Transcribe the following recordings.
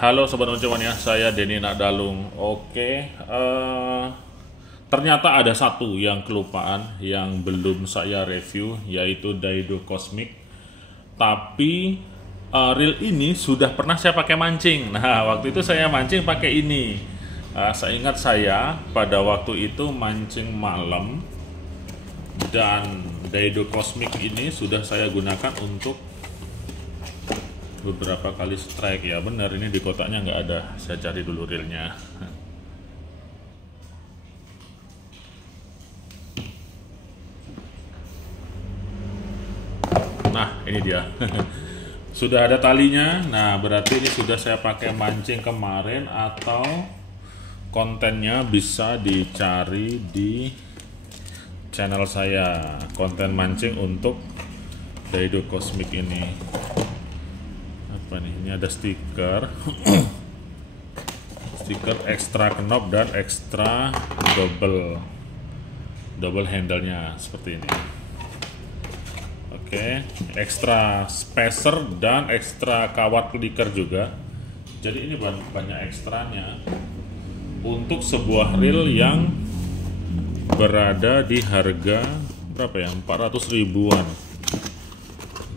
Halo Sobat Oncewan ya, saya Denny Nakdalung. Ternyata ada satu yang kelupaan yang belum saya review, yaitu Daido Cosmic. Tapi reel ini sudah pernah saya pakai mancing. Nah, waktu itu saya mancing pakai ini. Seingat saya pada waktu itu mancing malam, dan Daido Cosmic ini sudah saya gunakan untuk beberapa kali strike. Ya benar, ini di kotaknya nggak ada, saya cari dulu reelnya. Nah ini dia. Sudah ada talinya. Nah berarti ini sudah saya pakai mancing kemarin, atau kontennya bisa dicari di channel saya, konten mancing untuk Daido Cosmic ini. Apa nih, ini ada stiker stiker ekstra knob dan ekstra double handle-nya seperti ini. Oke, ekstra spacer dan ekstra kawat clicker juga. Jadi ini banyak ekstranya untuk sebuah reel yang berada di harga berapa ya, 400 ribuan.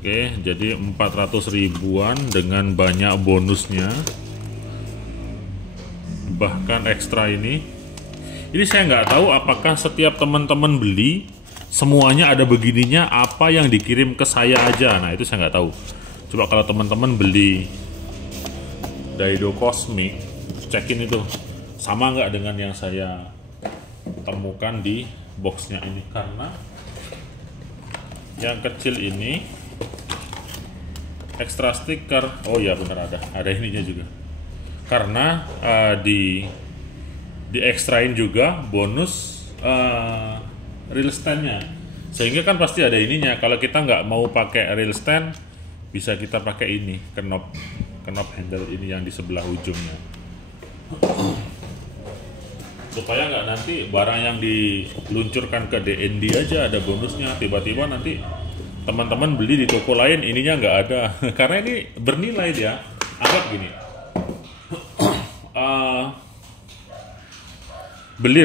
Oke, jadi 400 ribuan dengan banyak bonusnya, bahkan ekstra ini saya nggak tahu apakah setiap teman-teman beli semuanya ada begininya, apa yang dikirim ke saya aja. Nah itu saya nggak tahu. Coba kalau teman-teman beli Daido Cosmic, cekin itu sama nggak dengan yang saya temukan di boxnya ini. Karena yang kecil ini ekstra stiker, oh ya benar, ada ininya juga. Karena di ekstrain juga bonus reel standnya, sehingga kan pasti ada ininya. Kalau kita nggak mau pakai reel stand, bisa kita pakai ini, knob handle ini yang di sebelah ujungnya, supaya nggak nanti barang yang diluncurkan ke DND aja ada bonusnya, tiba-tiba nanti teman-teman beli di toko lain ininya nggak ada. Karena ini bernilai dia. Anggap gini, beli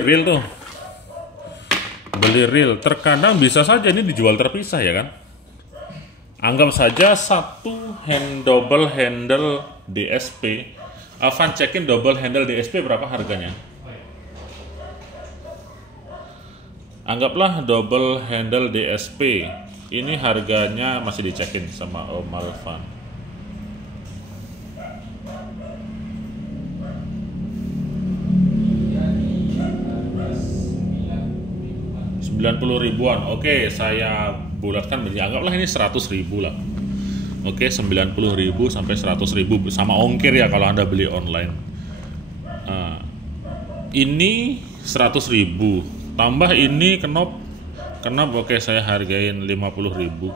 reel terkadang bisa saja ini dijual terpisah ya kan. Anggap saja satu double handle DSP, Van cekin double handle DSP berapa harganya. Anggaplah double handle DSP ini harganya masih dicekin sama Om Alvan. Ribuan. Oke, saya bulatkan menjadi, anggaplah ini 100.000 lah. Oke, 90.000 sampai 100.000 sama ongkir ya kalau Anda beli online. Ini 100.000 tambah ini knob, oke saya hargain 50.000.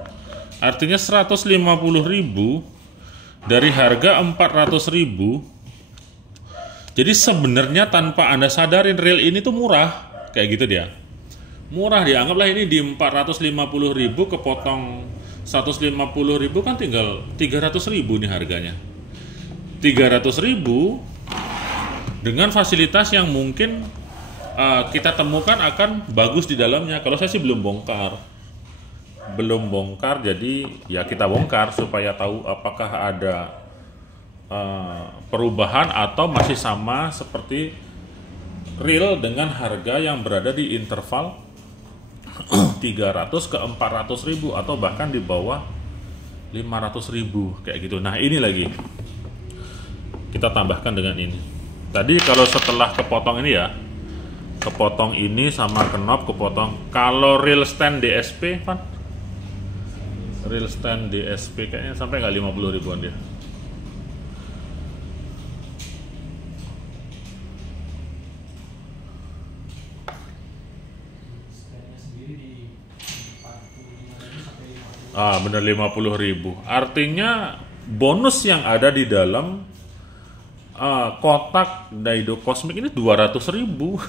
Artinya 150.000 dari harga 400.000. Jadi sebenarnya tanpa Anda sadarin reel ini tuh murah, kayak gitu dia. Murah dia, anggaplah ini di 450.000 kepotong 150.000 kan tinggal 300.000 nih harganya. 300.000 dengan fasilitas yang mungkin kita temukan akan bagus di dalamnya. Kalau saya sih belum bongkar, jadi ya kita bongkar supaya tahu apakah ada perubahan atau masih sama seperti reel dengan harga yang berada di interval 300 ke 400.000 atau bahkan di bawah 500.000 kayak gitu. Nah ini lagi kita tambahkan dengan ini. Tadi kalau setelah kepotong ini ya, kepotong ini sama knob kepotong. Kalau reel stand DSP kan, reel stand DSP kayaknya sampai nggak 50 ribuan dia. Bener 50.000. Artinya bonus yang ada di dalam kotak Daido Cosmic ini 200.000.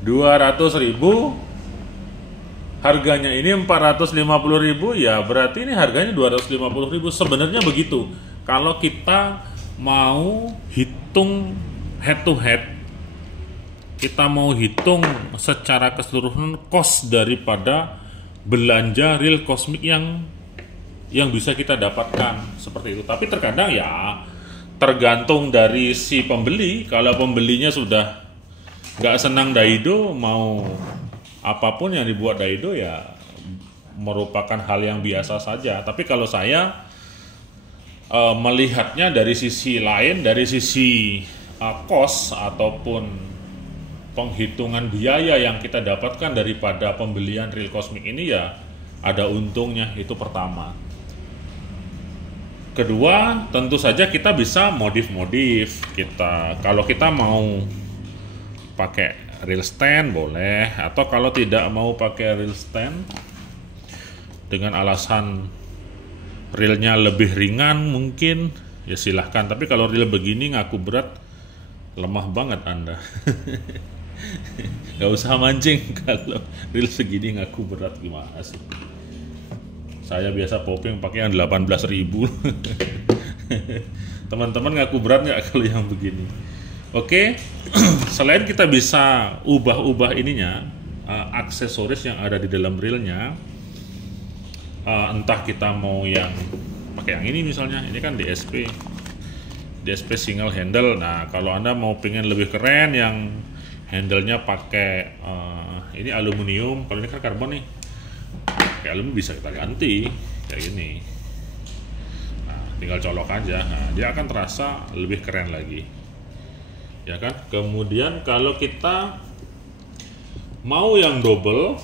200.000 harganya ini 450.000 ya, berarti ini harganya 250.000. Sebenarnya begitu. Kalau kita mau hitung head to head, kita mau hitung secara keseluruhan cost daripada belanja real cosmic yang bisa kita dapatkan seperti itu. Tapi terkadang ya tergantung dari si pembeli. Kalau pembelinya sudah nggak senang Daido, mau apapun yang dibuat Daido ya merupakan hal yang biasa saja. Tapi kalau saya melihatnya dari sisi lain, dari sisi cost ataupun penghitungan biaya yang kita dapatkan daripada pembelian real cosmic ini, ya ada untungnya. Itu pertama. Kedua, tentu saja kita bisa modif-modif. Kalau kita mau pakai real stand boleh, atau kalau tidak mau pakai real stand dengan alasan reelnya lebih ringan mungkin, ya silahkan. Tapi kalau reel begini ngaku berat, lemah banget Anda. Gak usah mancing kalau reel segini ngaku berat, gimana sih? Saya biasa popping pakai yang 18.000. Teman-teman ngaku berat nggak kalau yang begini? Oke. Selain kita bisa ubah-ubah ininya, aksesoris yang ada di dalam reelnya, entah kita mau yang pakai yang ini misalnya, ini kan DSP single handle. Nah, kalau Anda mau pengen lebih keren, yang handle-nya pakai ini aluminium, kalau ini kan karbon nih, kayak aluminium bisa kita ganti kayak ini. Nah, tinggal colok aja. Nah, dia akan terasa lebih keren lagi, ya kan. Kemudian kalau kita mau yang double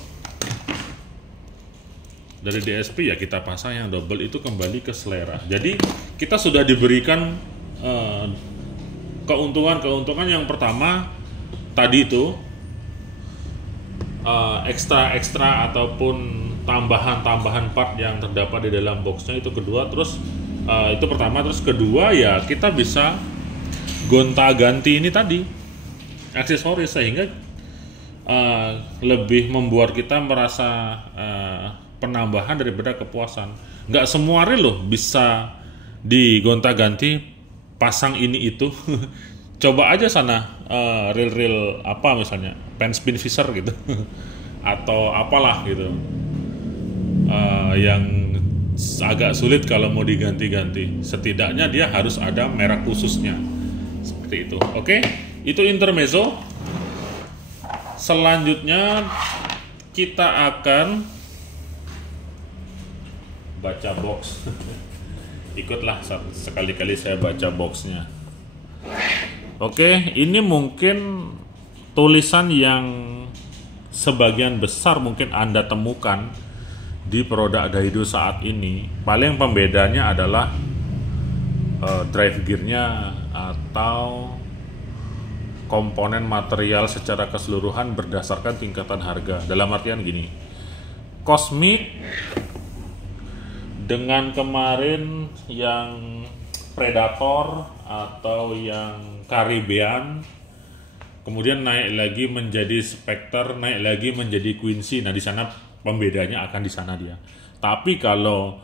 dari DSP, ya kita pasang yang double. Itu kembali ke selera. Jadi kita sudah diberikan keuntungan yang pertama tadi itu, ekstra ataupun tambahan part yang terdapat di dalam boxnya. Itu kedua. Terus itu pertama. Terus kedua, ya kita bisa gonta-ganti ini tadi aksesoris, sehingga lebih membuat kita merasa penambahan daripada kepuasan. Nggak semua reel loh bisa digonta-ganti, pasang ini itu. Coba aja sana reel apa misalnya pen spin fisher gitu atau apalah gitu, yang agak sulit kalau mau diganti-ganti. Setidaknya dia harus ada merek khususnya seperti itu. Oke, itu intermezzo. Selanjutnya kita akan baca box. Ikutlah sekali-kali saya baca boxnya. Oke, ini mungkin tulisan yang sebagian besar mungkin Anda temukan di produk Daido saat ini. Paling pembedanya adalah drive gearnya atau komponen material secara keseluruhan berdasarkan tingkatan harga. Dalam artian gini, Cosmic dengan kemarin yang Predator atau yang Caribbean, kemudian naik lagi menjadi Spectre, naik lagi menjadi Quincy. Nah, di sana pembedanya akan di sana dia. Tapi kalau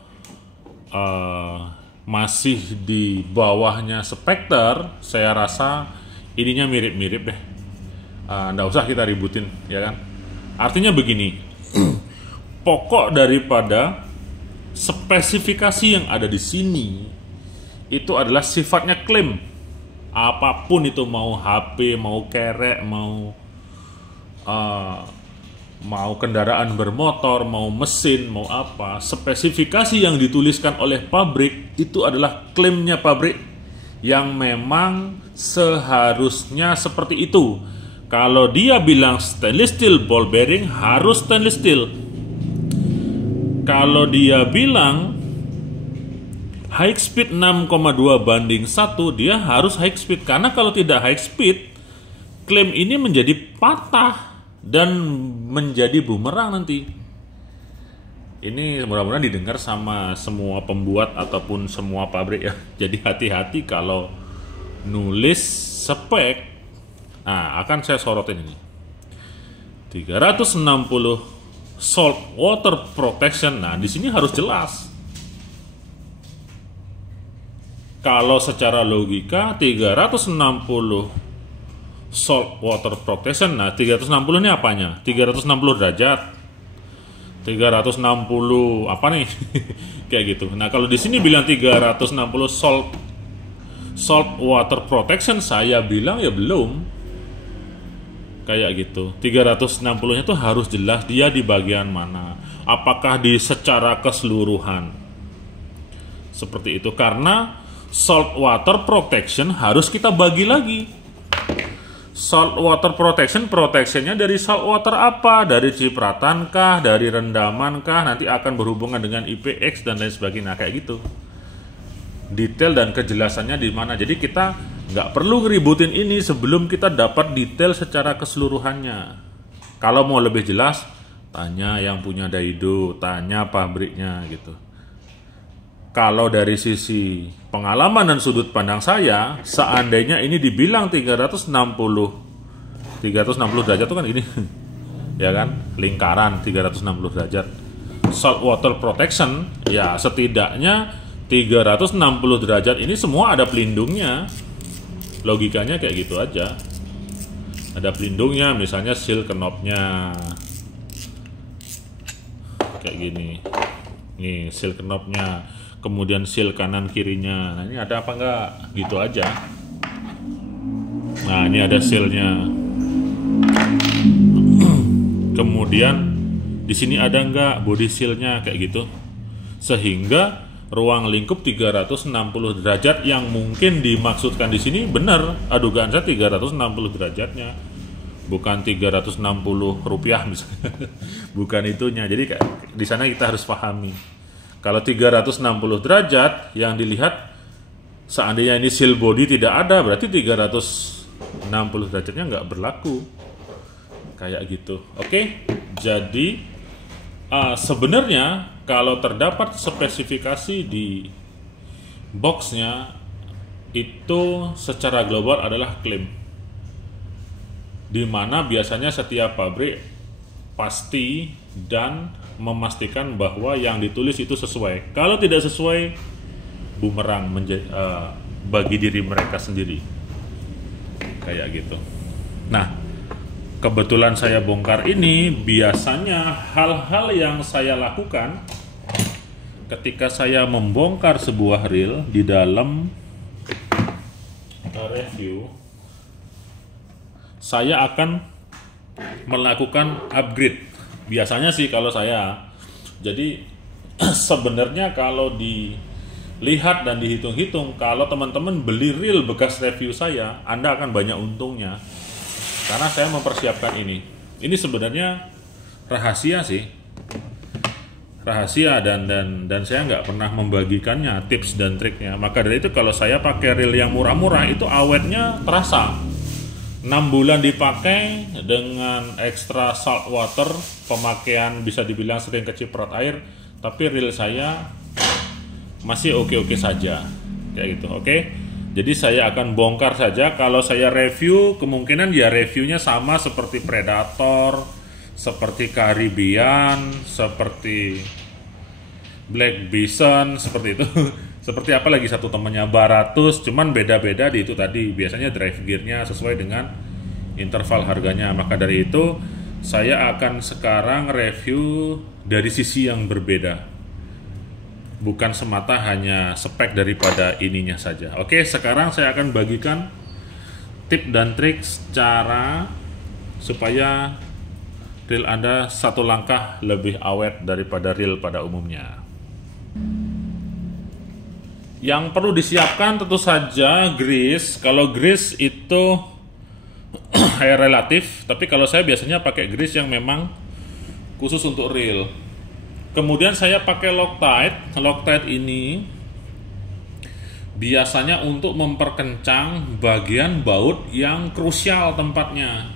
masih di bawahnya Spectre, saya rasa ininya mirip-mirip deh. Nggak usah kita ributin, ya kan? Artinya begini, pokok daripada spesifikasi yang ada di sini itu adalah sifatnya klaim. Apapun itu, mau HP, mau kerek, mau kendaraan bermotor, mau mesin, mau apa, spesifikasi yang dituliskan oleh pabrik itu adalah klaimnya pabrik yang memang seharusnya seperti itu. Kalau dia bilang stainless steel ball bearing, harus stainless steel. Kalau dia bilang high speed 6,2:1, dia harus high speed. Karena kalau tidak high speed, klaim ini menjadi patah dan menjadi bumerang nanti. Ini mudah-mudahan didengar sama semua pembuat ataupun semua pabrik ya. Jadi hati-hati kalau nulis spek. Nah, akan saya sorotin ini. 360 salt water protection. Nah, di sini harus jelas. Kalau secara logika 360 salt water protection. Nah, 360 ini apanya? 360 derajat. 360 apa nih? Kayak gitu. Nah, kalau di sini bilang 360 salt water protection, saya bilang ya belum. Kayak gitu. 360-nya tuh harus jelas dia di bagian mana. Apakah di secara keseluruhan. Seperti itu, karena salt water protection harus kita bagi lagi. Salt water protection, protectionnya dari salt water apa? Dari cipratan kah? Dari rendaman kah? Nanti akan berhubungan dengan IPX dan lain sebagainya, kayak gitu. Detail dan kejelasannya di mana. Jadi kita nggak perlu ngeributin ini sebelum kita dapat detail secara keseluruhannya. Kalau mau lebih jelas, tanya yang punya Daido, tanya pabriknya gitu. Kalau dari sisi pengalaman dan sudut pandang saya, seandainya ini dibilang 360 derajat itu kan ini, ya kan, lingkaran 360 derajat. Salt water protection, ya setidaknya 360 derajat ini semua ada pelindungnya. Logikanya kayak gitu aja. Ada pelindungnya, misalnya seal knobnya. Kayak gini. Nih, seal knobnya. Kemudian seal kanan kirinya. Nah, ini ada apa enggak? Gitu aja. Nah, ini ada sealnya. Kemudian di sini ada enggak body sealnya, kayak gitu. Sehingga ruang lingkup 360 derajat yang mungkin dimaksudkan di sini benar. Dugaan saya 360 derajatnya. Bukan 360 rupiah misalnya. Bukan itunya. Jadi di sana kita harus pahami. Kalau 360 derajat yang dilihat, seandainya ini seal body tidak ada, berarti 360 derajatnya nggak berlaku. Kayak gitu. Oke, jadi sebenarnya kalau terdapat spesifikasi di boxnya, itu secara global adalah klaim. Di mana biasanya setiap pabrik pasti dan memastikan bahwa yang ditulis itu sesuai. Kalau tidak sesuai, bumerang bagi diri mereka sendiri. Kayak gitu. Nah, kebetulan saya bongkar ini, biasanya hal-hal yang saya lakukan ketika saya membongkar sebuah reel di dalam review, saya akan melakukan upgrade. Biasanya sih kalau saya. Jadi sebenarnya kalau dilihat dan dihitung-hitung, kalau teman-teman beli reel bekas review saya, Anda akan banyak untungnya. Karena saya mempersiapkan ini. Ini sebenarnya rahasia sih. Rahasia dan saya nggak pernah membagikannya, tips dan triknya. Maka dari itu kalau saya pakai reel yang murah-murah, itu awetnya terasa. 6 bulan dipakai dengan ekstra salt water, pemakaian bisa dibilang sering keciprat air, tapi reel saya masih oke-oke saja, kayak gitu. Oke, jadi saya akan bongkar saja. Kalau saya review, kemungkinan ya reviewnya sama seperti Predator, seperti Caribbean, seperti Black Bison, seperti itu. Seperti apa lagi satu temannya Baratus, cuman beda-beda di itu tadi. Biasanya drive gearnya sesuai dengan interval harganya. Maka dari itu saya akan sekarang review dari sisi yang berbeda, bukan semata hanya spek daripada ininya saja. Oke, sekarang saya akan bagikan tip dan trik cara supaya reel Anda satu langkah lebih awet daripada reel pada umumnya. Yang perlu disiapkan tentu saja grease. Kalau grease itu relatif, tapi kalau saya biasanya pakai grease yang memang khusus untuk reel. Kemudian saya pakai Loctite. Loctite ini biasanya untuk memperkencang bagian baut yang krusial tempatnya,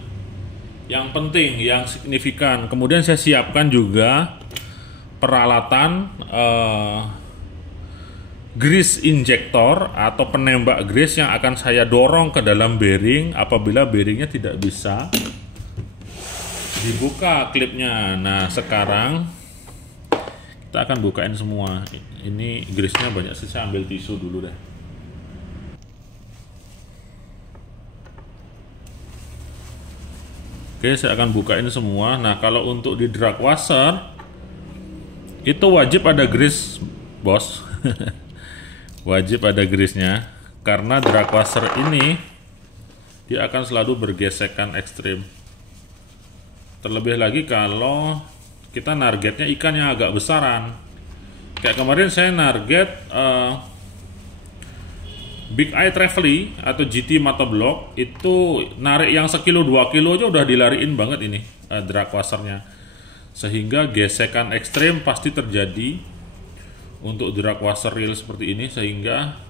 yang penting, yang signifikan. Kemudian saya siapkan juga peralatan grease injector atau penembak grease yang akan saya dorong ke dalam bearing apabila bearingnya tidak bisa dibuka klipnya. Nah, sekarang kita akan bukain semua. Ini grease-nya banyak sih, saya ambil tisu dulu deh. Oke, saya akan bukain semua. Nah, kalau untuk di drag washer itu wajib ada grease, bos. Wajib ada grease-nya, karena drag washer ini dia akan selalu bergesekan ekstrim. Terlebih lagi kalau kita nargetnya ikan yang agak besaran. Kayak kemarin saya narget Big Eye Trevally atau GT Motoblock, itu narik yang sekilo 2 kilo aja udah dilariin banget ini drag washernya, sehingga gesekan ekstrim pasti terjadi untuk drag washer reel seperti ini, sehingga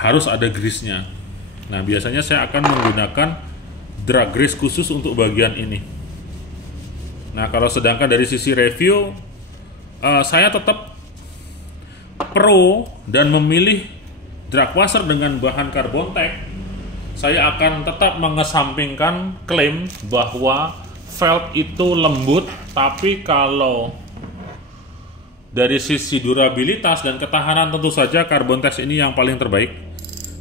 harus ada grease-nya. Nah, biasanya saya akan menggunakan drag grease khusus untuk bagian ini. Nah, kalau sedangkan dari sisi review, saya tetap pro dan memilih drag washer dengan bahan karbon tech. Saya akan tetap mengesampingkan klaim bahwa felt itu lembut, tapi kalau dari sisi durabilitas dan ketahanan tentu saja karbon tech ini yang paling terbaik.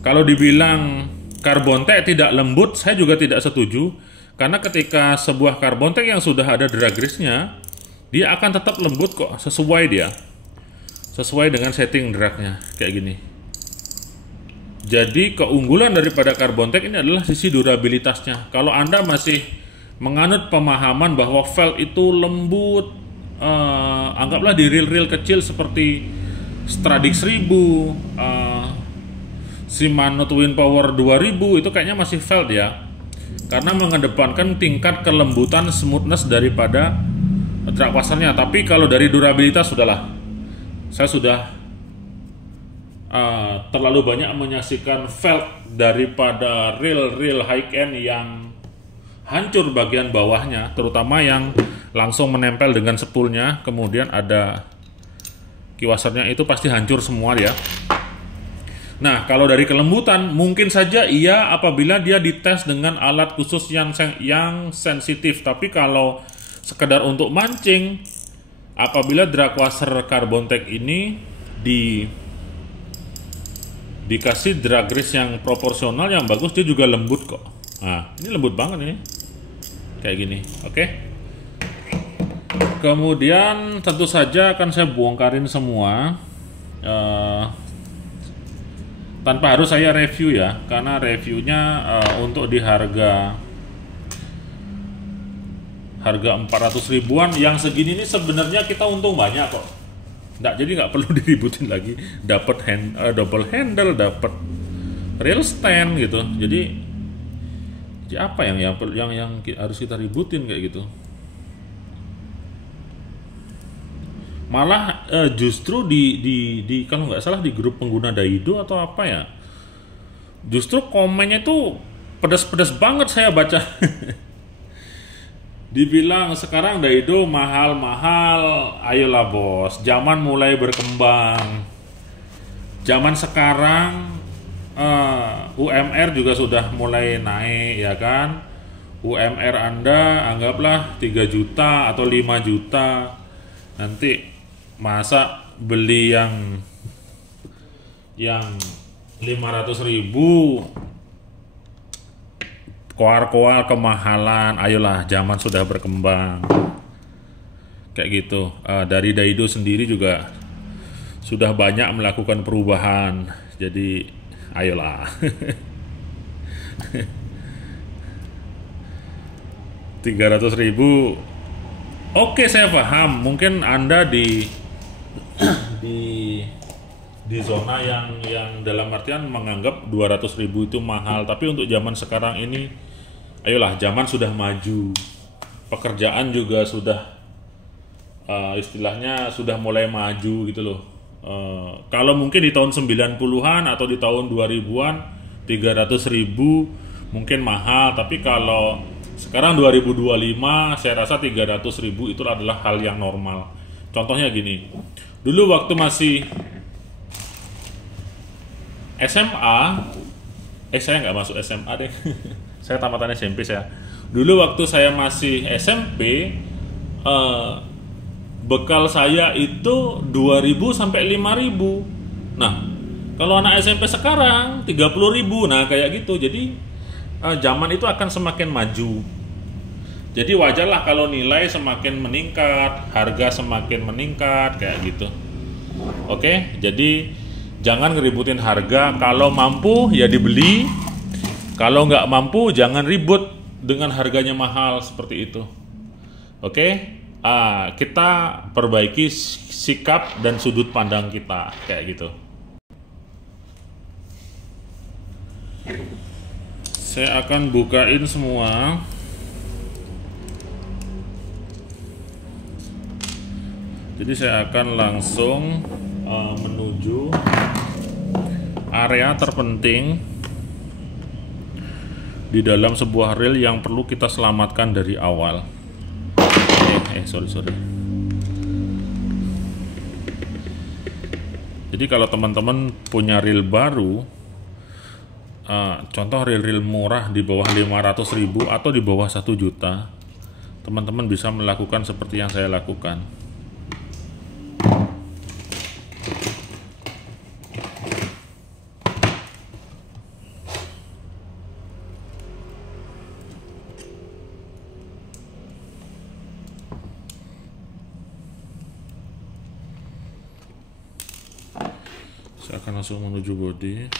Kalau dibilang karbon tech tidak lembut, saya juga tidak setuju, karena ketika sebuah karbon tech yang sudah ada drag grease-nya, dia akan tetap lembut kok, sesuai dengan setting dragnya kayak gini. Jadi keunggulan daripada karbon tech ini adalah sisi durabilitasnya. Kalau Anda masih menganut pemahaman bahwa felt itu lembut, anggaplah di reel-reel kecil seperti Stradix 1000, Shimano Twin Power 2000, itu kayaknya masih felt ya, karena mengedepankan tingkat kelembutan, smoothness daripada drag washernya. Tapi kalau dari durabilitas, sudahlah, saya sudah terlalu banyak menyaksikan felt daripada reel high end yang hancur bagian bawahnya, terutama yang langsung menempel dengan spoolnya, kemudian ada kiwasernya, itu pasti hancur semua ya. Nah, kalau dari kelembutan, mungkin saja iya apabila dia dites dengan alat khusus yang sensitif. Tapi kalau sekedar untuk mancing, apabila drag washer carbon tech ini dikasih drag grease yang proporsional, yang bagus, dia juga lembut kok. Nah, ini lembut banget ini, kayak gini. Oke. Kemudian tentu saja akan saya bongkarin semua, tanpa harus saya review ya, karena reviewnya untuk di harga 400 ribuan yang segini ini sebenarnya kita untung banyak kok. Jadi nggak perlu diributin lagi, dapat double handle, dapat rail stand gitu. Jadi apa yang harus kita ributin kayak gitu? Malah justru di kalau nggak salah di grup pengguna Daido atau apa ya, justru komennya tuh pedas-pedas banget saya baca. Dibilang sekarang Daido mahal-mahal, ayolah bos, zaman mulai berkembang. Zaman sekarang UMR juga sudah mulai naik ya kan. UMR Anda anggaplah 3 juta atau 5 juta. Nanti masa beli yang 500.000 koar-koar kemahalan, ayolah, zaman sudah berkembang kayak gitu. Dari Daido sendiri juga sudah banyak melakukan perubahan, jadi ayolah. 300.000, oke, saya paham, mungkin Anda di zona yang dalam artian menganggap 200.000 itu mahal, tapi untuk zaman sekarang ini, ayolah, zaman sudah maju, pekerjaan juga sudah istilahnya sudah mulai maju gitu loh. Kalau mungkin di tahun 90-an atau di tahun 2000-an 300.000 mungkin mahal, tapi kalau sekarang 2025 saya rasa 300.000 itu adalah hal yang normal. Contohnya gini, dulu waktu masih SMA, saya nggak masuk SMA deh. Saya tamatan SMP saya. Dulu waktu saya masih SMP, bekal saya itu 2.000 sampai 5.000. Nah, kalau anak SMP sekarang 30.000. Nah, kayak gitu. Jadi zaman itu akan semakin maju. Jadi wajarlah kalau nilai semakin meningkat, harga semakin meningkat kayak gitu. Oke, jadi jangan ngeributin harga. Kalau mampu ya dibeli. Kalau nggak mampu jangan ribut dengan harganya mahal seperti itu. Oke, kita perbaiki sikap dan sudut pandang kita kayak gitu. Saya akan bukain semua. Jadi saya akan langsung menuju area terpenting di dalam sebuah reel yang perlu kita selamatkan dari awal. Sorry. Jadi kalau teman-teman punya reel baru, contoh reel murah di bawah 500.000 atau di bawah 1 juta, teman-teman bisa melakukan seperti yang saya lakukan. Saya akan langsung menuju body.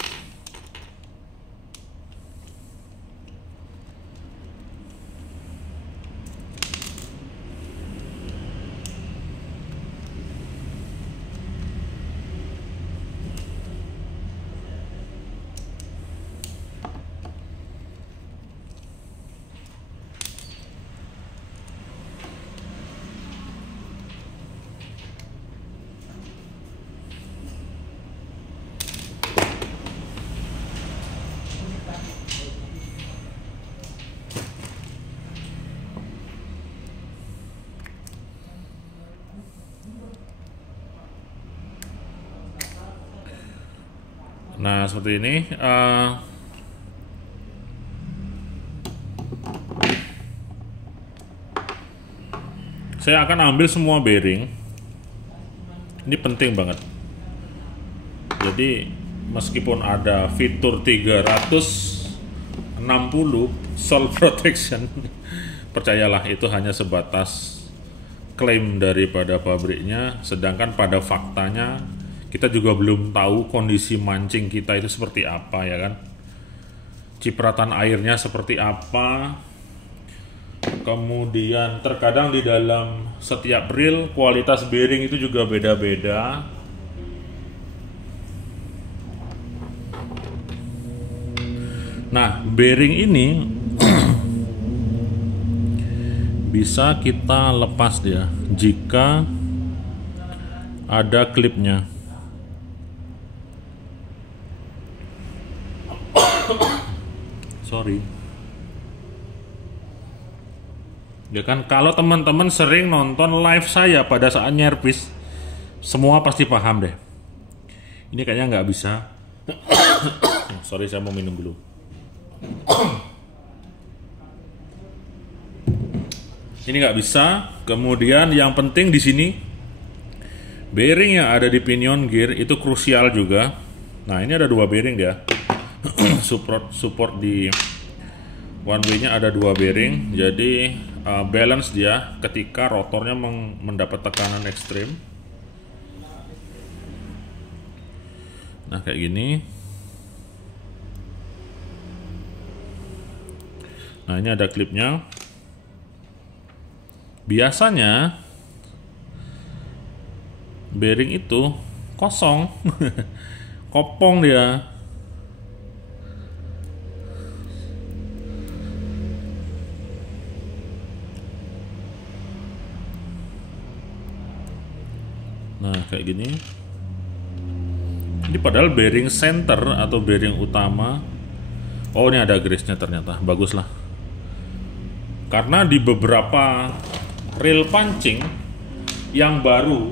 Nah, seperti ini. Saya akan ambil semua bearing. Ini penting banget. Jadi, meskipun ada fitur 360 Soul Protection, percayalah itu hanya sebatas klaim daripada pabriknya, sedangkan pada faktanya kita juga belum tahu kondisi mancing kita itu seperti apa, ya kan? Cipratan airnya seperti apa. Kemudian terkadang di dalam setiap reel kualitas bearing itu juga beda-beda. Nah, bearing ini bisa kita lepas dia jika ada klipnya. Sorry. Ya kan, kalau teman-teman sering nonton live saya pada saat nyervis, semua pasti paham deh. Ini kayaknya nggak bisa. Sorry, saya mau minum dulu. Ini nggak bisa. Kemudian yang penting di sini, bearing yang ada di pinion gear itu krusial juga. Nah, ini ada 2 bearing dia. support di one way nya ada 2 bearing, jadi balance dia ketika rotornya mendapat tekanan ekstrim. Nah, kayak gini. Nah, ini ada klipnya. Biasanya bearing itu kosong. Kopong dia. Nah, kayak gini. Ini padahal bearing center atau bearing utama. Oh, ini ada grease-nya ternyata. Bagus lah. Karena di beberapa reel pancing yang baru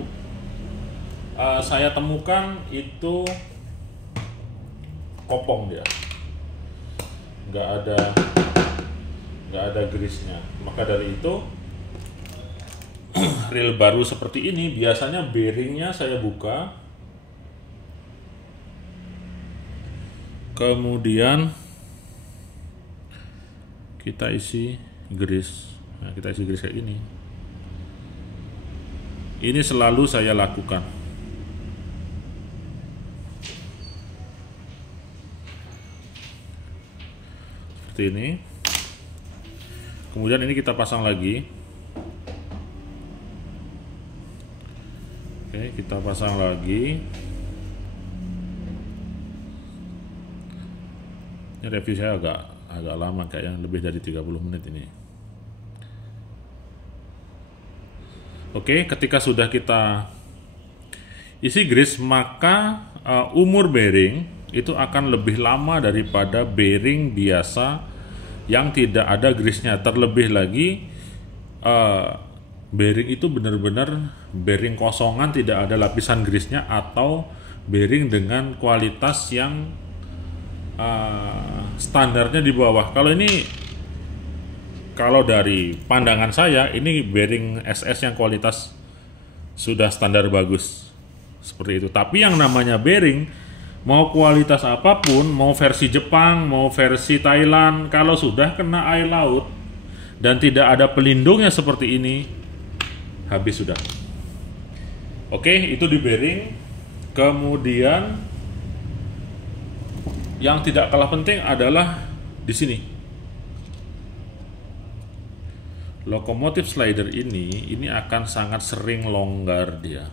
saya temukan itu kopong dia. Nggak ada grease-nya. Maka dari itu reel baru seperti ini biasanya bearingnya saya buka, kemudian kita isi grease. Nah, kita isi grease kayak gini. Ini selalu saya lakukan. Seperti ini. Kemudian ini kita pasang lagi. Oke, kita pasang lagi. Ini review saya agak lama, kayaknya lebih dari 30 menit ini. Oke, ketika sudah kita isi grease, maka umur bearing itu akan lebih lama daripada bearing biasa yang tidak ada grease-nya. Terlebih lagi bearing itu benar-benar bearing kosongan, tidak ada lapisan grease-nya, atau bearing dengan kualitas yang standarnya di bawah. Kalau dari pandangan saya, ini bearing SS yang kualitas sudah standar bagus seperti itu. Tapi yang namanya bearing, mau kualitas apapun, mau versi Jepang, mau versi Thailand, kalau sudah kena air laut dan tidak ada pelindungnya seperti ini, habis sudah. Oke, itu di bearing. Kemudian yang tidak kalah penting adalah di sini. Lokomotif slider ini akan sangat sering longgar dia.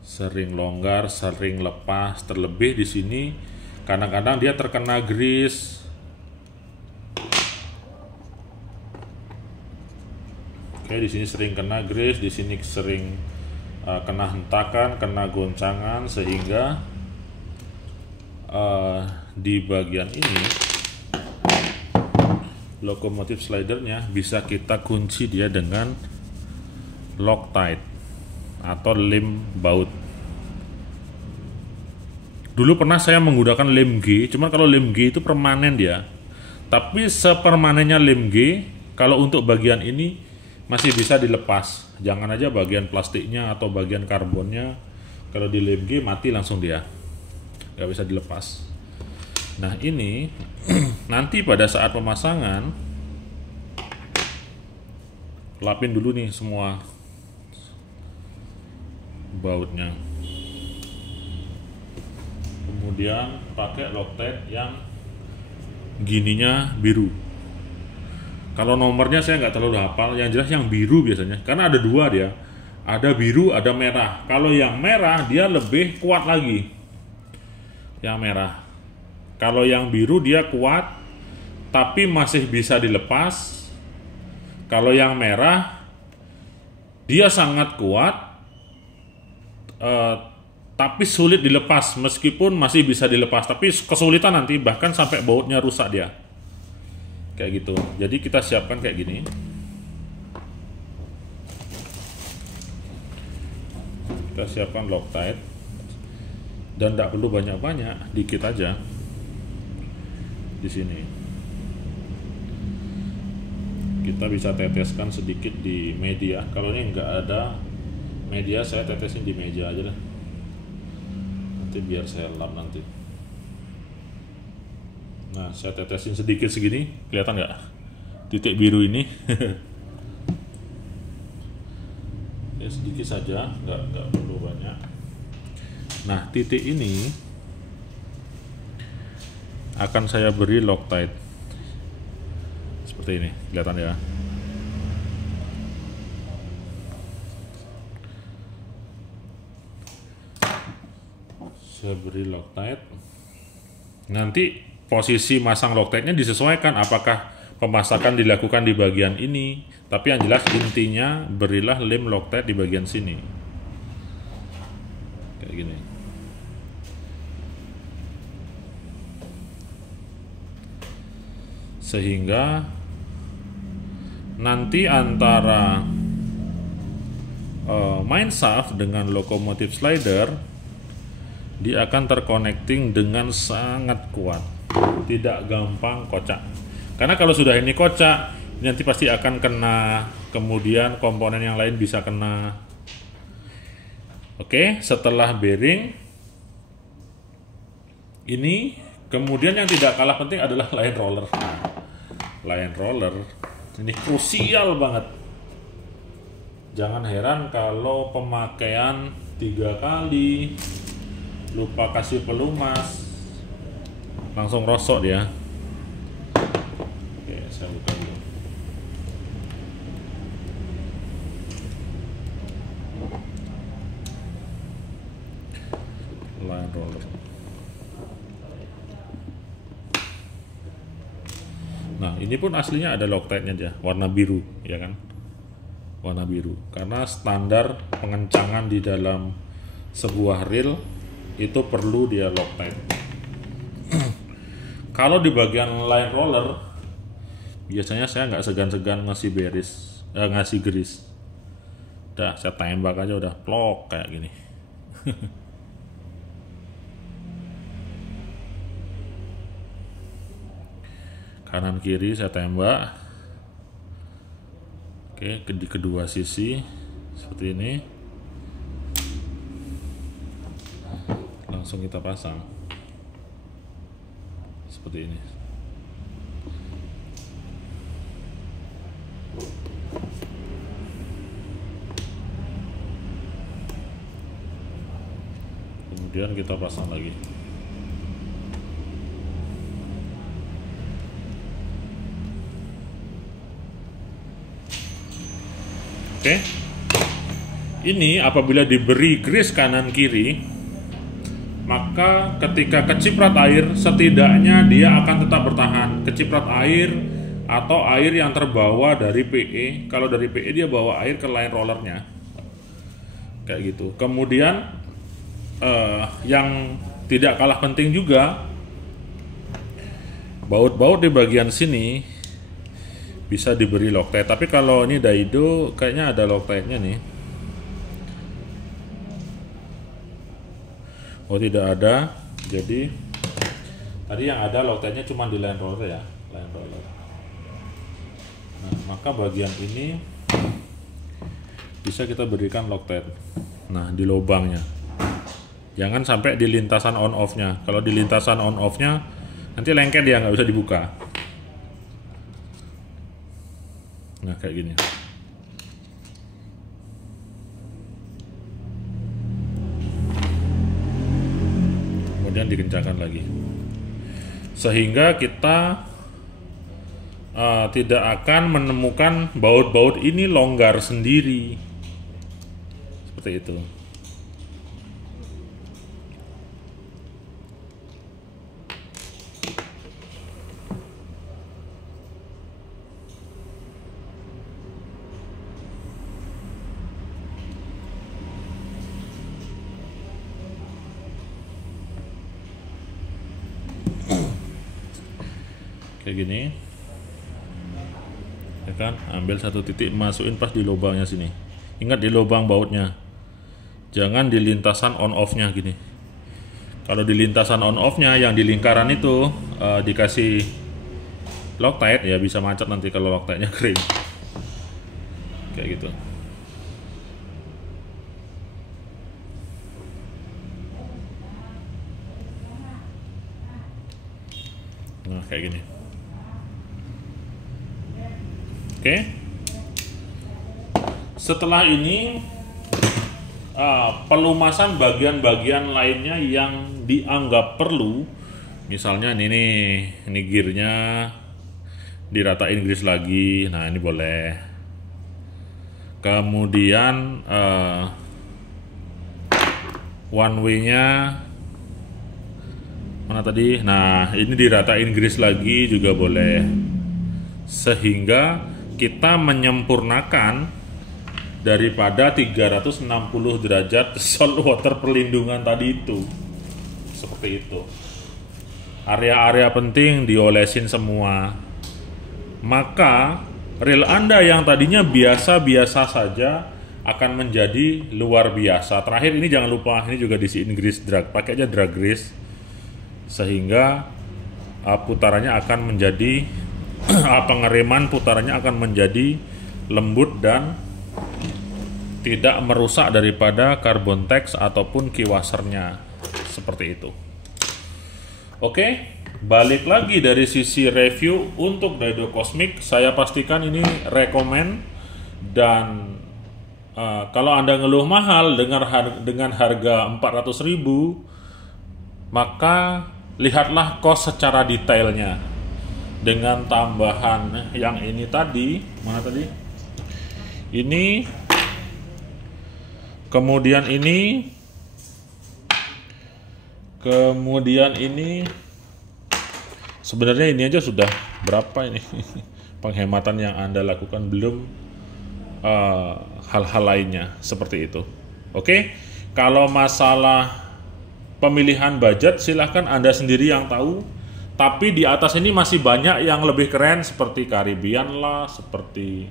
Sering longgar, sering lepas, terlebih di sini kadang-kadang dia terkena grease. Oke, di sini sering kena grease, di sini sering kena hentakan, kena goncangan, sehingga di bagian ini lokomotif slidernya bisa kita kunci dia dengan Loctite atau lem baut. Dulu pernah saya menggunakan lem G, cuman kalau lem G itu permanen dia. Tapi sepermanennya lem G, kalau untuk bagian ini masih bisa dilepas. Jangan aja bagian plastiknya atau bagian karbonnya, kalau di lem G mati langsung dia, nggak bisa dilepas. Nah ini nanti pada saat pemasangan, lapin dulu nih semua bautnya, kemudian pakai Loctite yang gininya biru. Kalau nomornya saya nggak terlalu hafal, yang jelas yang biru biasanya, karena ada dua dia, ada biru, ada merah. Kalau yang merah dia lebih kuat lagi, yang merah. Kalau yang biru dia kuat tapi masih bisa dilepas. Kalau yang merah dia sangat kuat tapi sulit dilepas, meskipun masih bisa dilepas tapi kesulitan nanti, bahkan sampai bautnya rusak dia. Kayak gitu. Jadi kita siapkan kayak gini. Kita siapkan Loctite dan tidak perlu banyak-banyak, dikit aja di sini. Kita bisa teteskan sedikit di media. Kalau ini nggak ada media, saya tetesin di meja aja deh. Nanti biar saya lap nanti. Nah, saya tetesin sedikit segini, kelihatan nggak titik biru ini? Ya sedikit saja, nggak perlu banyak. Nah, titik ini akan saya beri Loctite seperti ini, kelihatan ya. Saya beri Loctite. Nanti posisi masang Loctite-nya disesuaikan, apakah pemasakan dilakukan di bagian ini, tapi yang jelas intinya berilah lem Loctite di bagian sini, kayak gini. Sehingga nanti antara main shaft dengan lokomotif slider dia akan terconnecting dengan sangat kuat, tidak gampang kocak. Karena kalau sudah ini kocak, nanti pasti akan kena, kemudian komponen yang lain bisa kena. Oke, setelah bearing ini, kemudian yang tidak kalah penting adalah line roller. Nah, line roller ini krusial banget. Jangan heran kalau pemakaian 3 kali lupa kasih pelumas langsung rosok dia. Oke, saya buka dulu. Line roller. Nah, ini pun aslinya ada Loctite-nya aja, warna biru, ya kan? Warna biru. Karena standar pengencangan di dalam sebuah reel itu perlu dia Loctite. Kalau di bagian line roller, biasanya saya nggak segan-segan ngasih ngasih grease. Udah, saya tembak aja udah plok kayak gini. Kanan kiri saya tembak. Oke, di kedua sisi seperti ini. Langsung kita pasang seperti ini. Kemudian kita pasang lagi. Oke, ini apabila diberi grease kanan kiri, maka ketika keciprat air, setidaknya dia akan tetap bertahan. Keciprat air atau air yang terbawa dari PE, kalau dari PE dia bawa air ke line rollernya, kayak gitu. Kemudian yang tidak kalah penting juga, baut-baut di bagian sini bisa diberi Loctite, tapi kalau ini Daido kayaknya ada Loctite-nya nih. Oh, tidak ada. Jadi tadi yang ada Loctite-nya cuma di line roller ya, line roller. Nah, maka bagian ini bisa kita berikan Loctite. Nah, di lubangnya. Jangan sampai di lintasan on off-nya. Kalau di lintasan on off-nya nanti lengket dia, nggak bisa dibuka. Nah, kayak gini. Kemudian dikencangkan lagi. Sehingga kita tidak akan menemukan baut-baut ini longgar sendiri. Seperti itu. Kayak gini, ya kan? Ambil satu titik, masukin pas di lubangnya sini. Ingat di lubang bautnya, jangan di lintasan on off-nya gini. Kalau di lintasan on off-nya yang di lingkaran itu dikasih Loctite, ya bisa macet nanti kalau Loctite-nya kering. Kayak gitu. Nah, kayak gini. Oke. Setelah ini pelumasan bagian-bagian lainnya yang dianggap perlu, misalnya ini gearnya diratain grease lagi. Nah, ini boleh. Kemudian one way-nya mana tadi? Nah, ini diratain grease lagi juga boleh. Sehingga kita menyempurnakan daripada 360 derajat salt water perlindungan tadi itu. Seperti itu. Area-area penting diolesin semua. Maka reel Anda yang tadinya biasa-biasa saja akan menjadi luar biasa. Terakhir ini jangan lupa, ini juga diisiin grease drag. Pakai aja drag grease. Sehingga putarannya akan menjadi pengereman putarannya akan menjadi lembut dan tidak merusak daripada carbon tex ataupun key washernya, seperti itu. Oke, balik lagi dari sisi review untuk Daido Cosmic, saya pastikan ini rekomen. Dan kalau Anda ngeluh mahal dengan harga 400.000, maka lihatlah kos secara detailnya. Dengan tambahan yang ini tadi, mana tadi? Ini, kemudian ini, sebenarnya ini aja sudah berapa ini penghematan yang Anda lakukan, belum hal-hal lainnya seperti itu. Oke, kalau masalah pemilihan budget silahkan Anda sendiri yang tahu. Tapi di atas ini masih banyak yang lebih keren seperti Caribbean lah, seperti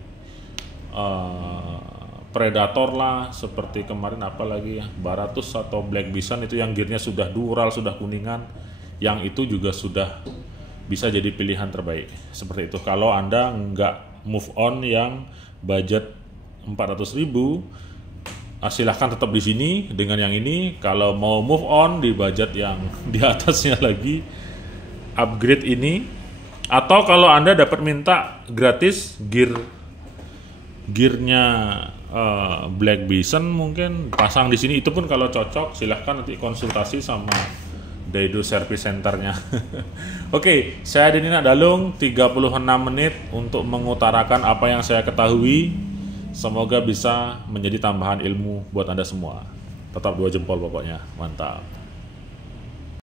Predator lah, seperti kemarin apa lagi ya, Baratus atau Black Bison itu yang gearnya sudah dural, sudah kuningan, yang itu juga sudah bisa jadi pilihan terbaik seperti itu. Kalau Anda nggak move on yang budget 400.000, silahkan tetap di sini dengan yang ini. Kalau mau move on di budget yang di atasnya lagi, upgrade ini. Atau kalau Anda dapat minta gratis gearnya Black Bison, mungkin pasang di sini, itu pun kalau cocok silahkan nanti konsultasi sama Daido Service Centernya. Oke, saya Denny Nakdalung, 36 menit untuk mengutarakan apa yang saya ketahui. Semoga bisa menjadi tambahan ilmu buat Anda semua. Tetap 2 jempol pokoknya, mantap.